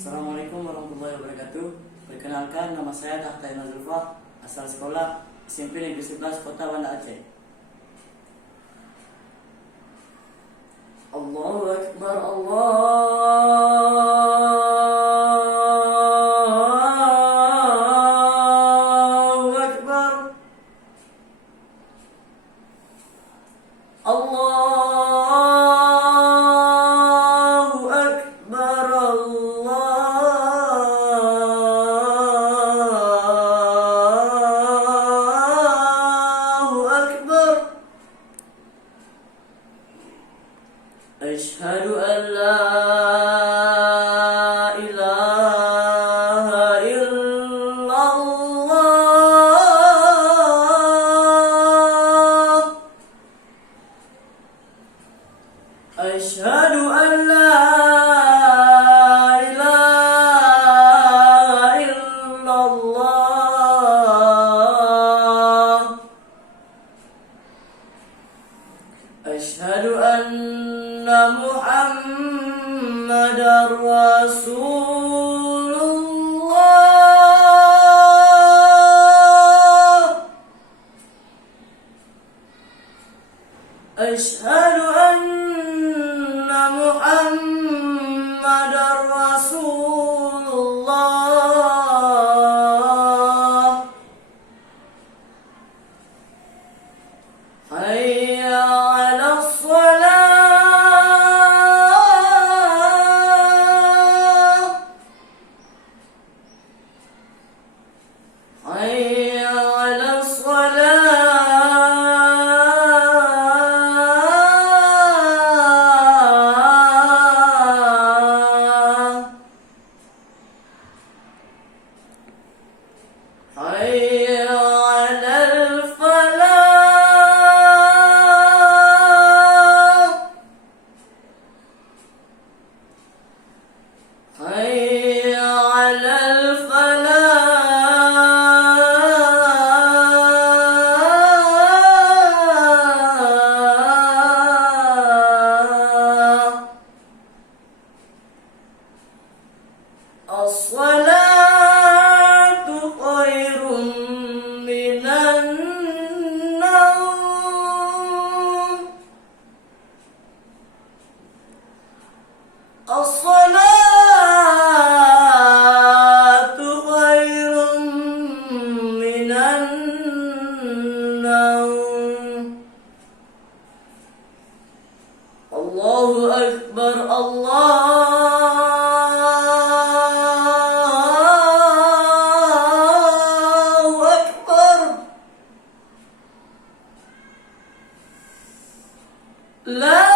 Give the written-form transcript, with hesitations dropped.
Assalamualaikum warahmatullahi wabarakatuh. Perkenalkan, nama saya Tahtaina Zulfa, asal sekolah SMP Negeri 11 Kota Banda Aceh. Allahu Akbar, Allahu Akbar, Allahu Akbar, Allahu Akbar. Asyhadu an la ilaha illallah. Asyhadu an la ilaha illallah. Asyhadu anna Muhammadar Rasulullah. Asyhadu anna Muhammadar Rasulullah. Hayya 'alas shalah. Hayya 'alas shalah. Hayya 'alal falah. Hayya 'alal falah. As-salatu khairun minan naum. As-salatu khairun minan naum. Allahu Akbar, Allahu Akbar. La